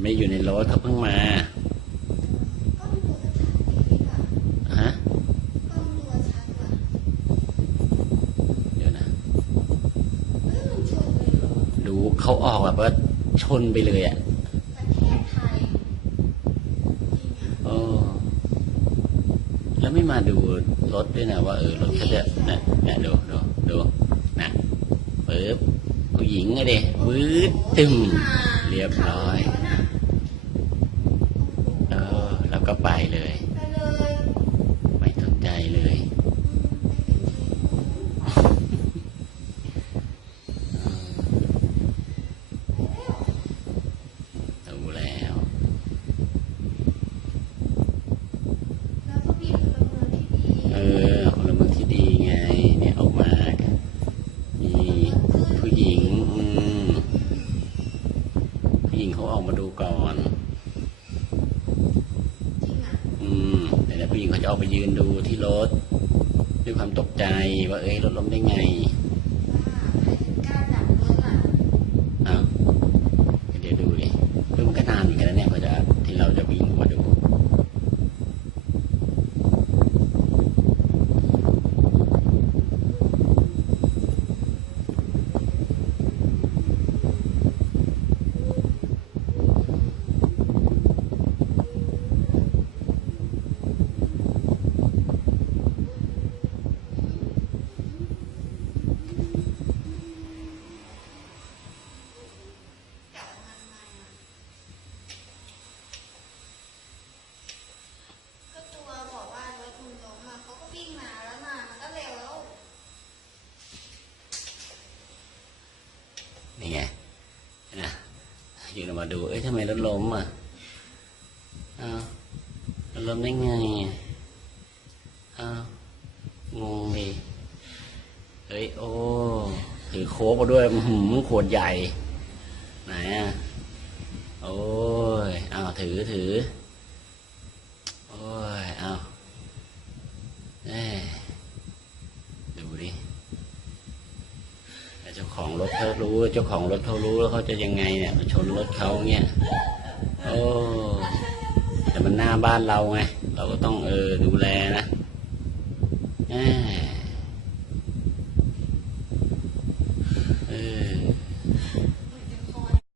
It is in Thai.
ไม่อยู่ในรถเขาเพิ่งมาก็มันตัวชัดๆดีอะฮะก็มันตัวชัดอะเดี๋ยวนะเฮ้ยมันชนเลยเหรอดูเขาออกแบบว่าชนไปเลยอะประเทศไทยจริงอะโอ้แล้วไม่มาดูรถด้วยนะว่าเออรถเขาจะนะนะดูดูดูนะปึ๊บผู้หญิงอะเด็วืดตึม เรียบร้อยเออแล้วก็ไปเลย ไปเลย ไม่สนใจเลยดูแล้ว แล้วก็มีพลเมืองที่ดี เออคนละเมืองที่ดีไง เนี่ยออกมา มีผู้หญิง อืม ผู้หญิงเขาออกมาดูก่อนจริงอะอืมแต่แล้วผู้หญิงเขาจะออกไปยืนดูที่รถ ด้วยความตกใจว่าเอ้ยรถล้มได้ไง ว่าการดับรถอะ อ้าวเดี๋ยวดูดิเพิ่งมันก็นานเหมือนกันนะเนี่ยกว่าจะที่เราจะวิ่งมาดู ก็ตัวบอกว่ารถมันล้มอะเขาก็วิ่งมาแล้วน่ะมันก็เร็วแล้ว นี่ไงนะอยืนออกมาดู เอ้ยทำไมรถล้มอะอ้าวรถล้มได้ไงอะอ้าวงงดิเฮ้ยโอ้ถือโค้กมาด้วยหืมขวดใหญ่ ไหนอะโอ้ยอ้าวถือถือโอ้ยอ้าวเอ้ยดูดิ จ้าของรถเขารู้ เจ้าของรถเขารู้แล้วเขาจะยังไงเนี่ยชนรถเขาเงี้ยโอ้แต่มันหน้าบ้านเราไงเราก็ต้องเออดูแลนะแหม